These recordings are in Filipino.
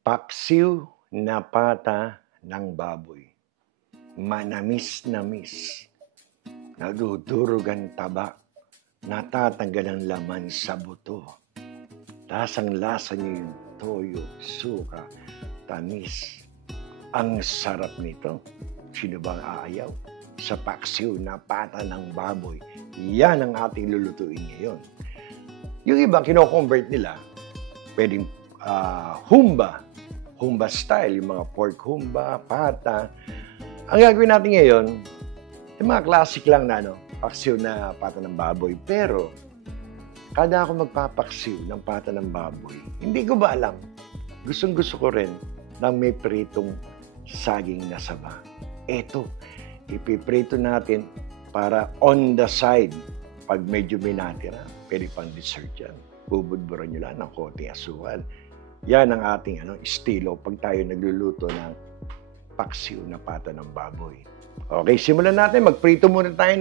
Paksiw na pata ng baboy. Manamis-namis. Nadudurog ang taba. Natatanggal ang laman sa buto. Lasang-lasa niyo yung toyo, suka, tamis. Ang sarap nito. Sino bang aayaw? Sa paksiw na pata ng baboy. Yan ang ating lulutuin ngayon. Yung iba, kino-convert nila, pwedeng humba style, yung mga pork humba, pata. Ang gagawin natin ngayon, yung mga classic lang na paksiw na pata ng baboy. Pero, kada ako magpapaksiw ng pata ng baboy, hindi ko ba alam, gustong-gusto ko rin na may pritong saging na saba. Eto, ipiprito natin para on the side. Pag medyo may natira, pwede pang dessert yan. Bubudburan nyo lang ng konting asukal. Yan ang ating estilo pag tayo nagluluto ng paksiw na pata ng baboy. Okay, simulan natin. Magprito muna tayo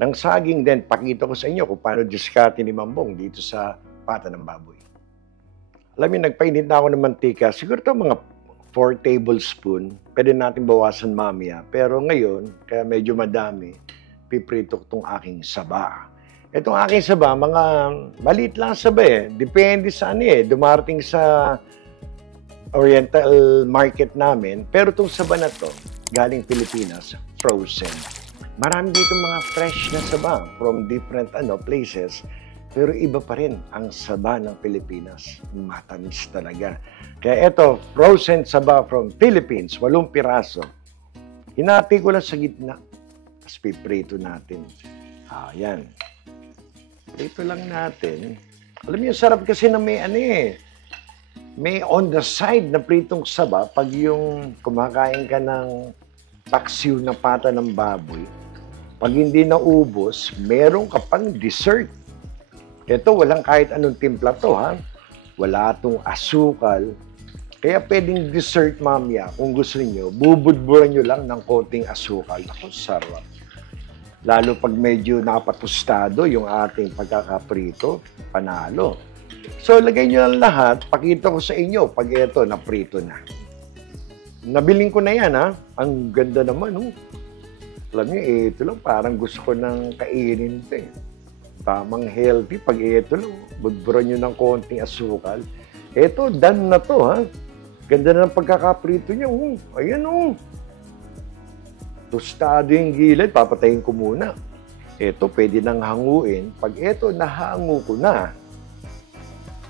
ng saging. Then, pakita ko sa inyo kung paano diskarte ni Mambong dito sa pata ng baboy. Alam niyo, nagpainit na ako ng mantika. Siguro ito mga 4 tablespoon. Pwede natin bawasan mamaya. Pero ngayon, kaya medyo madami, piprito ko itong aking saba. Itong aking saba, mga maliit lang saba eh. Depende sa dumarating sa Oriental market namin. Pero itong saba na to, galing Pilipinas, frozen. Marami dito mga fresh na saba from different places. Pero iba pa rin ang saba ng Pilipinas. Matamis talaga. Kaya ito, frozen saba from Philippines, 8 piraso. Hinati ko lang sa gitna. Tapos piprito natin. Yan. Prito lang natin. Alam niyo, sarap kasi na may may on the side na pritong saba pag yung kumakain ka ng paksiw na pata ng baboy. Pag hindi naubos, meron ka pang dessert. Ito, walang kahit anong timpla to, ha? Wala itong asukal. Kaya pwedeng dessert mamaya, kung gusto niyo, bubudburan nyo lang ng konting asukal. Ako, sarap. Lalo pag medyo napatustado yung ating pagkakaprito, panalo. So, lagay nyo lang lahat. Pakita ko sa inyo pag ito, naprito na. Nabiling ko na yan, ha? Ang ganda naman, Alam niyo, ito lang, parang gusto ko nang kainin ito, eh. Tamang healthy. Pag ito lang, budburan nyo ng konting asukal. Ito, done na to, ha? Ganda na ng pagkakaprito niya, Ayan, Tostado yung gilid, papatayin ko muna. Ito, pwede nang hanguin. Pag ito, nahangu ko na,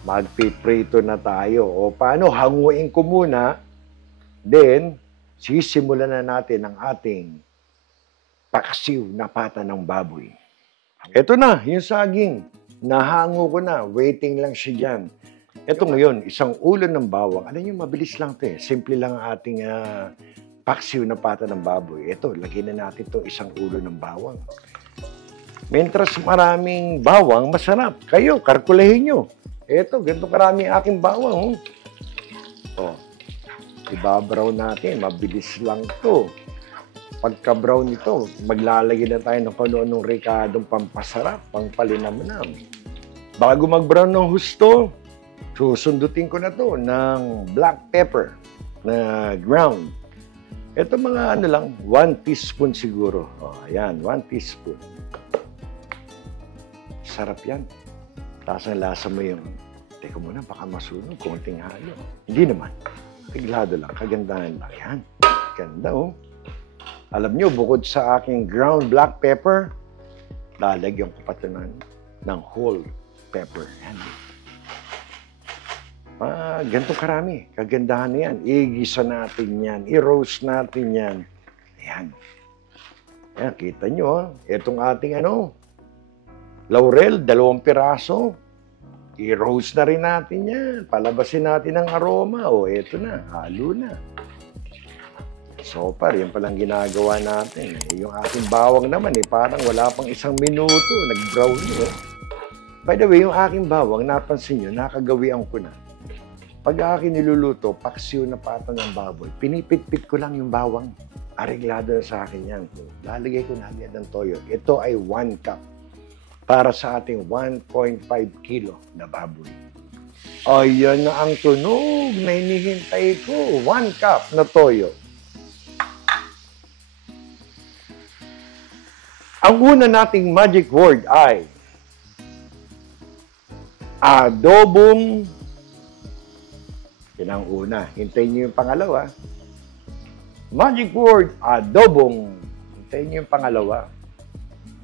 magpiprito na tayo. O paano, hanguin ko muna, then, sisimulan na natin ang ating paksiw na pata ng baboy. Ito na, yung saging. Nahangu ko na, waiting lang siya dyan. Ito ngayon, isang ulo ng bawang. Alam niyo, mabilis lang ito eh. Simple lang ang ating paksiw na pata ng baboy. Ito, lagyan na natin itong isang ulo ng bawang. Mientras maraming bawang, masarap. Kayo, kalkulahin nyo. Ito, ganito karami aking bawang. Ibabrown natin. Mabilis lang ito. Pagka-brown ito, maglalagay na tayo ng kano-anong ricadong pampasarap, pangpalinamnam. Bago mag-brown ng husto, susundutin ko na to ng black pepper na ground. Ito mga lang, 1 teaspoon siguro. Ayan, 1 teaspoon. Sarap yan. Lasa mo yung, teka muna, baka masunog, konting halo. Hindi naman. Tiglado lang, kagandahan lang. Yan, ganda Alam nyo, bukod sa aking ground black pepper, lalagyan ko pa ito ng whole pepper. Yan. Ganito karami. Kagandahan na yan. Igisa natin yan. I-roast natin yan. Ayan. Ayan, kita nyo, itong ating laurel, 2 piraso. I-roast na rin natin yan. Palabasin natin ang aroma. Ito na. Halo na. So, yan palang ginagawa natin. Yung ating bawang naman, parang wala pang 1 minuto. Nag-brown By the way, yung aking bawang, napansin nyo, nakagawian ko na. Pag akin niluluto, paksiw na pata ng baboy, pinipit-pit ko lang yung bawang. Areglado na sa akin yan. Lalagay ko na agad ng toyo. Ito ay 1 cup para sa ating 1.5 kilo na baboy. Ayan na ang tunog na hinihintay ko. 1 cup na toyo. Ang una nating magic word ay adobong. Yan ang una. Hintayin niyo yung pangalawa. Magic word, adobong. Hintayin niyo yung pangalawa.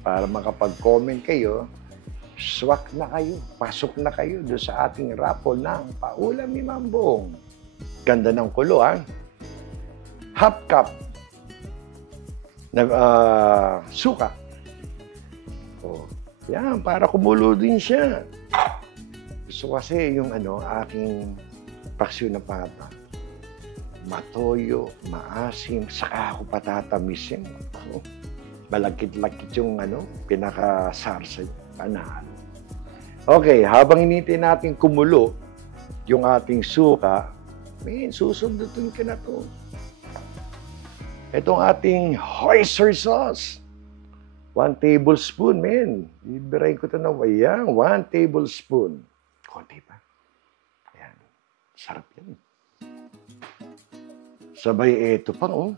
Para makapag-comment kayo, swak na kayo, pasok na kayo doon sa ating raffle ng Paulam ni Mambong. Ganda ng kulo, ha? Half cup na suka. O, yan, para kumulo din siya. Gusto kasi yung aking paksiw na pata. Matoyo, maasim, saka ako patatamisin. Malagkit-lagkit yung pinaka-sarsa, panalo. Okay, habang hinintay natin kumulo yung ating suka, susundutin ka na to. Itong ating oyster sauce. 1 tablespoon, Ibirahin ko ito na, 1 tablespoon. Konti pa. Ayan. Sarap yan. Sabay ito pa, ang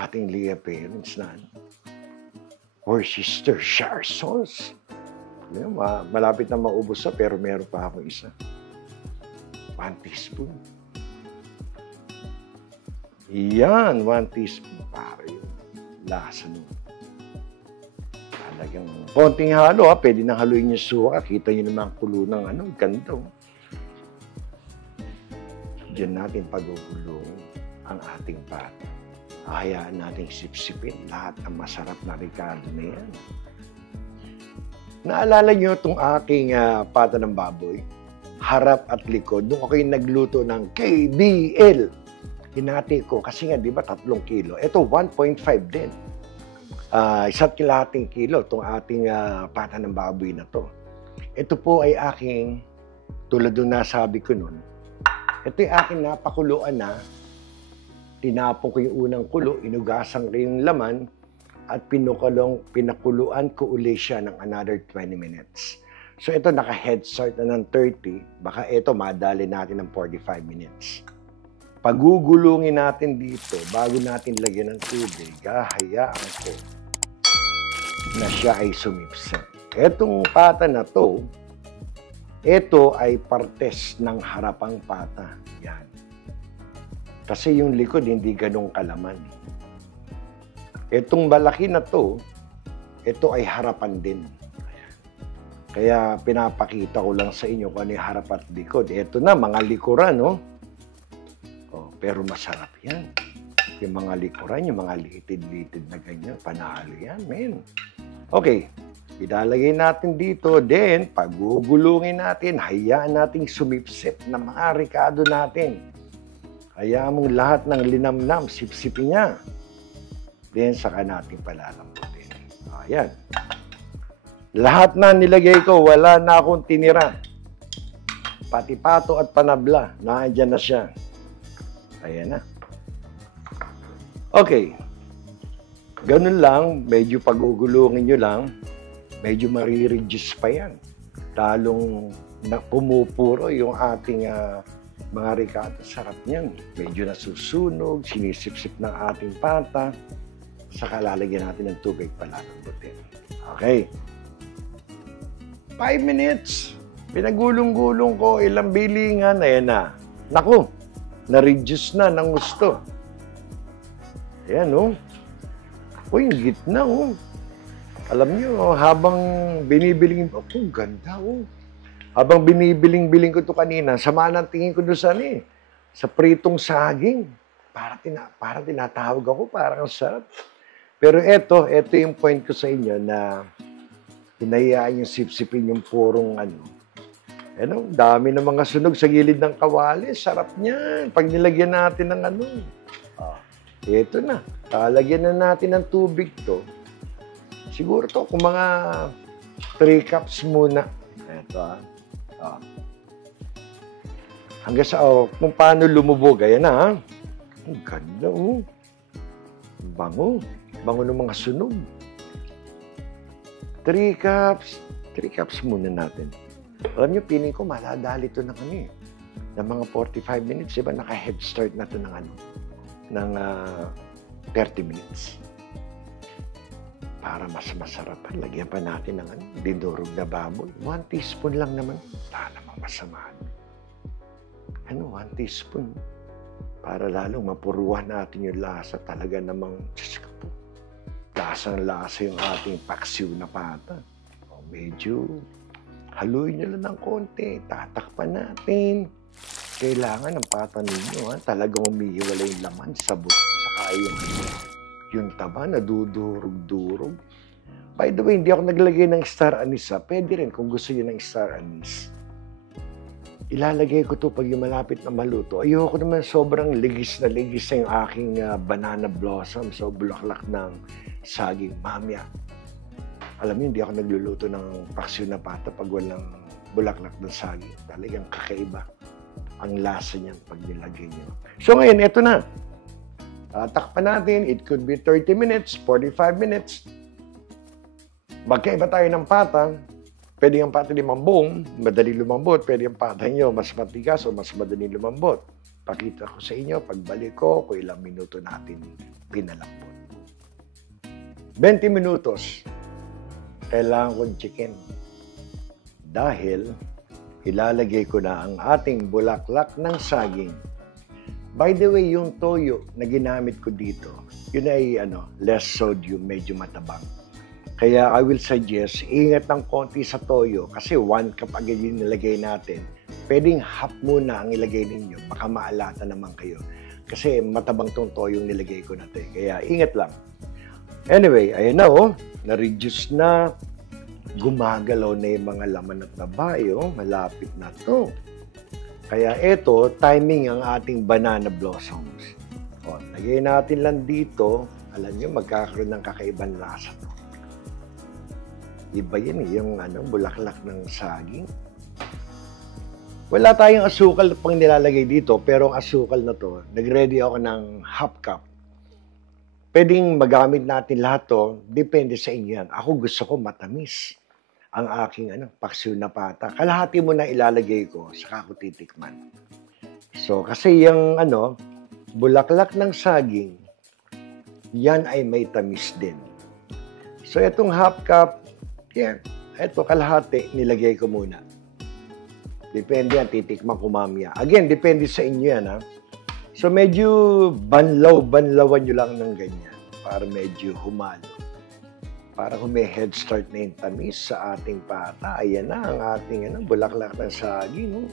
ating Lea parents na Worcestershire sauce. Malapit na maubos na, pero meron pa ako isa. 1 teaspoon. Yan, 1 teaspoon. Para yung lasa nun. Talagang konting halo, pwede nang haluin yung suka. Kita nyo naman ang kulo ng ganda. Diyan natin pagugulong ang ating pata. Hayaan nating sipsipin lahat ng masarap na ricado na yan. Naalala nyo itong aking pata ng baboy? Harap at likod. Nung ako yung nagluto ng KBL. Hinati ko. Kasi nga, di ba, 3 kilo. Ito, 1.5 din. 1 kilahating kilo itong ating pata ng baboy na to. Ito po ay aking, tulad nung nasabi ko nun, ito yung aking napakuluan na. Tinapon ko yung unang kulo, inugasan ko yung laman, at pinakuluan ko uli siya ng another 20 minutes. So ito, naka-head start na ng 30, baka ito madali natin ng 45 minutes. Pagugulungin natin dito, bago natin lagyan ng tubig, hayaan ko na siya ay sumipsip. Etong pata na to, ito ay partes ng harapang pata. Yan. Kasi yung likod, hindi ganong kalaman. Itong malaki na to, ito ay harapan din. Kaya pinapakita ko lang sa inyo kung ano yung harap at likod. Ito na, mga likuran, no? Pero masarap yan. Yung mga likuran, yung mga litid-litid na ganyan, panalo yan, men. Okay, ilalagay natin dito. Then, pagugulungin natin, hayaan nating sumipsip na mga ricado natin. Hayaan mong lahat ng linamnam, sipsipin niya. Then, saka natin palalambutin. Ayan. Lahat na nilagay ko, wala na akong tinira. Pati pato at panabla, nandiyan na siya. Ayan na. Okay. Ganun lang, medyo pagugulungin nyo lang, medyo marireduce pa yan. Talong pumupuro yung ating mga ricado. Sarap niyan. Medyo nasusunog, sinisip-sip ng ating pata, saka lalagyan natin ng tubig palalambutin. Okay. 5 minutes. Pinagulong-gulong ko, ilang bilingan, ayan na. Naku, na-reduce na ng gusto. Ayan, oh. Uy, yung gitna, oh. Alam nyo, habang binibiling, ganda, oh. Habang binibiling-biling ko ito kanina, sama ng tingin ko doon sa pritong saging. Para tinatawag ako, parang sarap. Pero ito yung point ko sa inyo na hinayaan yung sipsipin yung purong dami ng mga sunog sa gilid ng kawali. Sarap niyan. Pag nilagyan natin ng ito na. Lagyan na natin ng tubig to. Siguro to, kung mga 3 cups muna. Ito, hanggang sa, kung paano lumubog. Ayan na, Ang ganda, oh. Bango. Bango ng mga sunog. 3 cups. 3 cups muna natin. Alam niyo, feeling ko maladali ito ng ng mga 45 minutes. Diba, naka-head start na ito ng 30 minutes. Para mas masarap, lagyan pa natin ng dinurog na baboy. 1 teaspoon lang naman. Wala namang masama. 1 teaspoon. Para lalong mapuruhan natin yung lasa. Talaga namang, Diyos ko po, lasang-lasa yung ating paksiw na pata. O medyo, haluin nyo lang ng konti. Tatakpan natin. Kailangan ng pata ninyo, talagang umiiwala yung laman sa buto. Saka yung taba, nadudurog-durog. By the way, hindi ako naglagay ng star anise. Pwede rin kung gusto nyo ng star anise. Ilalagay ko to pag yung malapit na maluto. Ayoko naman sobrang ligis na yung aking banana blossom. So, bulaklak ng saging. Mamaya. Alam niyo, hindi ako nagluluto ng paksiw na pata pag walang bulaklak ng saging. Talagang kakaiba ang lasa niyan pag nilagay niyo. So, ngayon, eto na. Takpan natin. It could be 30 minutes, 45 minutes. Magkaiba tayo ng pata. Pwede ang pata limambong, madali lumambot. Pwede ang pata nyo, mas matigas o mas madali lumambot. Pakita ko sa inyo, pagbalik ko, kung ilang minuto natin pinalambot. 20 minutos. Kailangan kong chicken. Dahil, ilalagay ko na ang ating bulaklak ng saging. By the way, yung toyo na ginamit ko dito, yun ay less sodium, medyo matabang. Kaya I will suggest, ingat ng konti sa toyo kasi 1 cup agad yung nilagay natin. Pwedeng half muna ang ilagay ninyo, baka maalata naman kayo. Kasi matabang tong toyo yung nilagay ko natin. Kaya ingat lang. Anyway, ayun na na-reduce na, gumagalaw na yung mga laman at tabayo, malapit na to. Kaya ito, timing ang ating banana blossoms. Lagay natin lang dito. Alam nyo, magkakaroon ng kakaibang lasa to. Iba yan yung bulaklak ng saging. Wala tayong asukal pang nilalagay dito, pero ang asukal na to, nag-ready ako ng half cup. Pwedeng magamit natin lahat to, depende sa inyo yan. Ako gusto ko matamis ang aking paksiw na pata. Kalahati mo na ilalagay ko, saka ko titikman. So, kasi yung bulaklak ng saging, yan ay may tamis din. So, itong half cup, ito kalahati, nilagay ko muna. Depende yan, titikman ko mamaya. Again, depende sa inyo yan, So, medyo banlawan nyo lang ng ganyan para medyo humalo. Para kung may head start na yung tamis sa ating pata, ayan na ang ating bulaklak ng saging.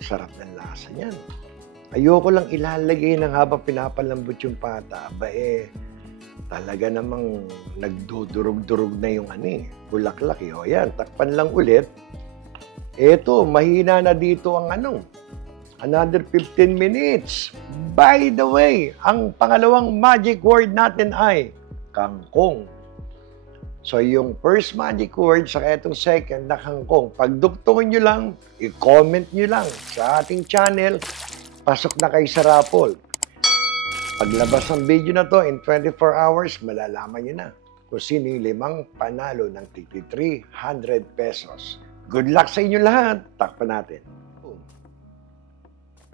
Sarap ng lasa niyan. Ayoko lang ilalagay ng habang pinapalambot yung pata. Talaga namang nagdudurog-durog na yung bulaklak. O yan, takpan lang ulit. Eto, mahina na dito ang another 15 minutes. By the way, ang pangalawang magic word natin ay kangkong. So, yung first magic word sa itong second na kangkong, pagdugtungin nyo lang, i-comment nyo lang sa ating channel, pasok na kayo sa raffle. Paglabas ng video na to, in 24 hours, malalaman nyo na kung sino yung 5 panalo ng 300 pesos. Good luck sa inyo lahat. Takpan natin.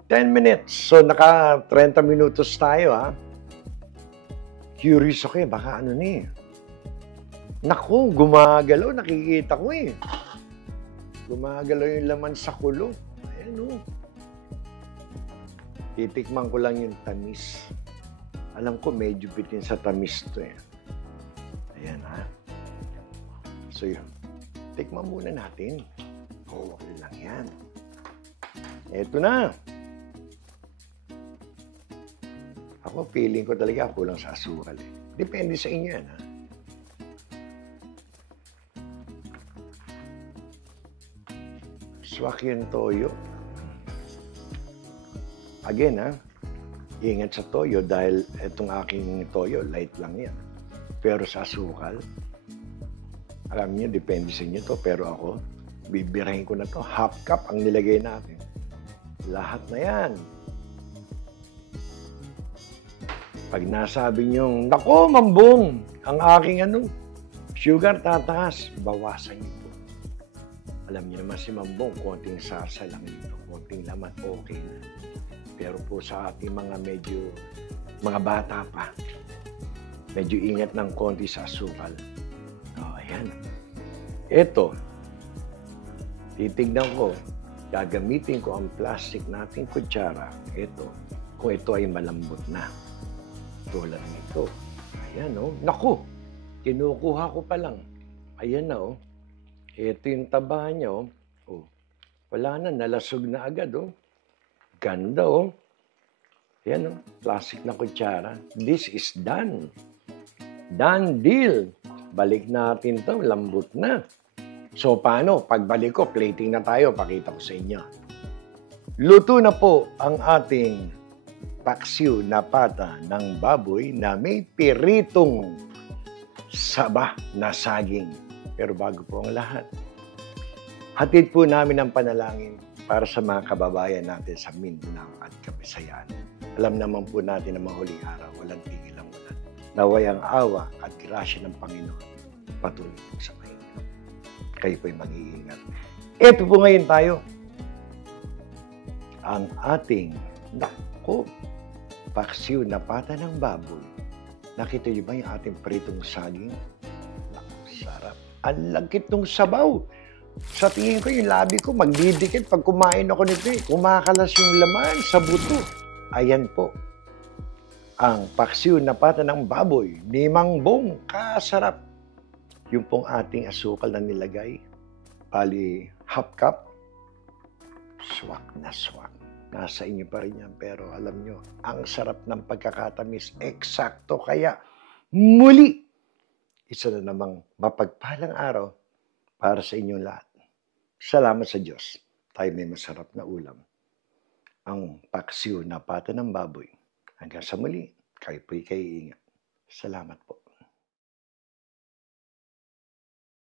10 minutes. So, naka 30 minutos tayo, Curious ako baka Naku, gumagalaw. Nakikita ko Gumagalaw yung laman sa kulo. Ayan Titikman ko lang yung tamis. Alam ko, medyo bitin sa tamis to Ayan So yun. Tikman muna natin. Okay lang yan. Eto na. Ako, feeling ko talaga kulang sa asukal Depende sa inyo yan, Swak yung toyo. Again, ingat sa toyo dahil itong aking toyo, light lang yan. Pero sa asukal, alam niyo, depende sa inyo to. Pero ako, bibirahin ko na to. Half cup ang nilagay natin. Lahat na yan. Pag nasabi niyong, nako, mambong, ang aking sugar tataas, bawasan niyo po. Alam niyo naman si Mambong, konting sarsa lang dito, konting laman, okay na. Pero po sa ating mga bata pa, medyo ingat ng konti sa asukal. Ayan. Ito, titignan ko, gagamitin ko ang plastic nating kutsara. Ito, kung ito ay malambot na. Tulad nito. Ayan, oh. Naku! Kinukuha ko pa lang. Ayan na, oh. Ito yung taba niya, oh. Oh. Wala na, nalasog na agad, oh. Ganda, oh. Ayan, oh. Plastic na kutsara. This is done. Done deal. Balik natin to, lambot na. So, paano? Pagbalik ko, plating na tayo. Pakita ko sa inyo. Luto na po ang ating paksiw na pata ng baboy na may piritong saba na saging. Pero bago po ang lahat, hatid po namin ang panalangin para sa mga kababayan natin sa Mindanao at Kabisayan. Alam naman po natin na mahuling araw, walang tigil ang ulan. Naway ang awa at grasya ng Panginoon patuloy po sa kayo. Kayo po'y mag-iingat. Ito po ngayon tayo. Ang ating, paksiw na pata ng baboy. Nakita niyo ba yung ating pritong saging? Sarap. Ang lagkit ng sabaw. Sa tingin ko, yung labi ko, magdidikit pag kumain ako nito eh. Kumakalas yung laman sa buto. Ayan po. Ang paksiw na pata ng baboy ni Mang Bong. Kasarap. Yung pong ating asukal na nilagay, bali half cup, swak na swak. Nasa inyo pa rin yan, pero alam nyo, ang sarap ng pagkakatamis, eksakto. Kaya muli, isa na namang mapagpalang araw para sa inyong lahat. Salamat sa Diyos. Tayo may masarap na ulam. Ang paksiw na pata ng baboy. Hanggang sa muli, kayo po'y kaiingat. Salamat po.